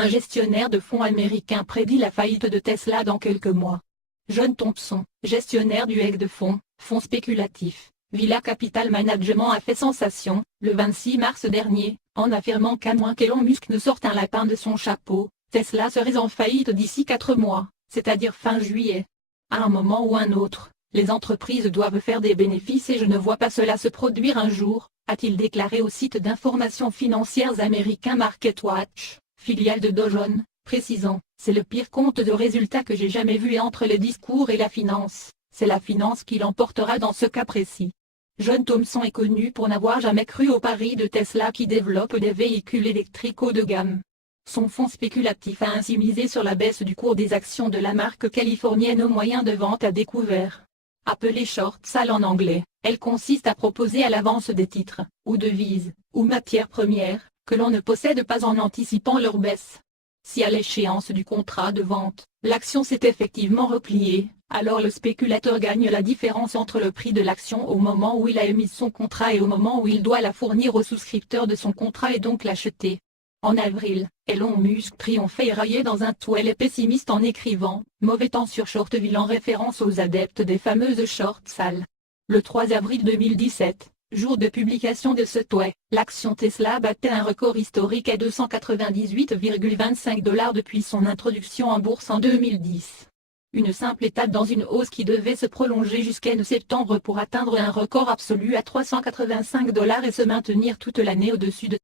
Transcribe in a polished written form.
Un gestionnaire de fonds américain prédit la faillite de Tesla dans quelques mois. John Thompson, gestionnaire du hedge fonds spéculatif, Villa Capital Management a fait sensation, le 26 mars dernier, en affirmant qu'à moins qu'Elon Musk ne sorte un lapin de son chapeau, Tesla serait en faillite d'ici 4 mois, c'est-à-dire fin juillet. À un moment ou un autre, les entreprises doivent faire des bénéfices et je ne vois pas cela se produire un jour, a-t-il déclaré au site d'information financières américain MarketWatch, filiale de Dow Jones, précisant « C'est le pire compte de résultats que j'ai jamais vu et entre les discours et la finance, c'est la finance qui l'emportera dans ce cas précis ». John Thompson est connu pour n'avoir jamais cru au pari de Tesla qui développe des véhicules électriques haut de gamme. Son fonds spéculatif a ainsi misé sur la baisse du cours des actions de la marque californienne au moyen de ventes à découvert. Appelée short sale en anglais, elle consiste à proposer à l'avance des titres, ou devises, ou matières premières, que l'on ne possède pas en anticipant leur baisse. Si à l'échéance du contrat de vente, l'action s'est effectivement repliée, alors le spéculateur gagne la différence entre le prix de l'action au moment où il a émis son contrat et au moment où il doit la fournir au souscripteur de son contrat et donc l'acheter. En avril, Elon Musk triomphait et raillait dans un toile pessimiste en écrivant « Mauvais temps sur Shortville » en référence aux adeptes des fameuses shorts sales. Le 3 avril 2017, jour de publication de ce tweet, l'action Tesla battait un record historique à 298,25 $ depuis son introduction en bourse en 2010. Une simple étape dans une hausse qui devait se prolonger jusqu'à septembre pour atteindre un record absolu à 385 $ et se maintenir toute l'année au-dessus de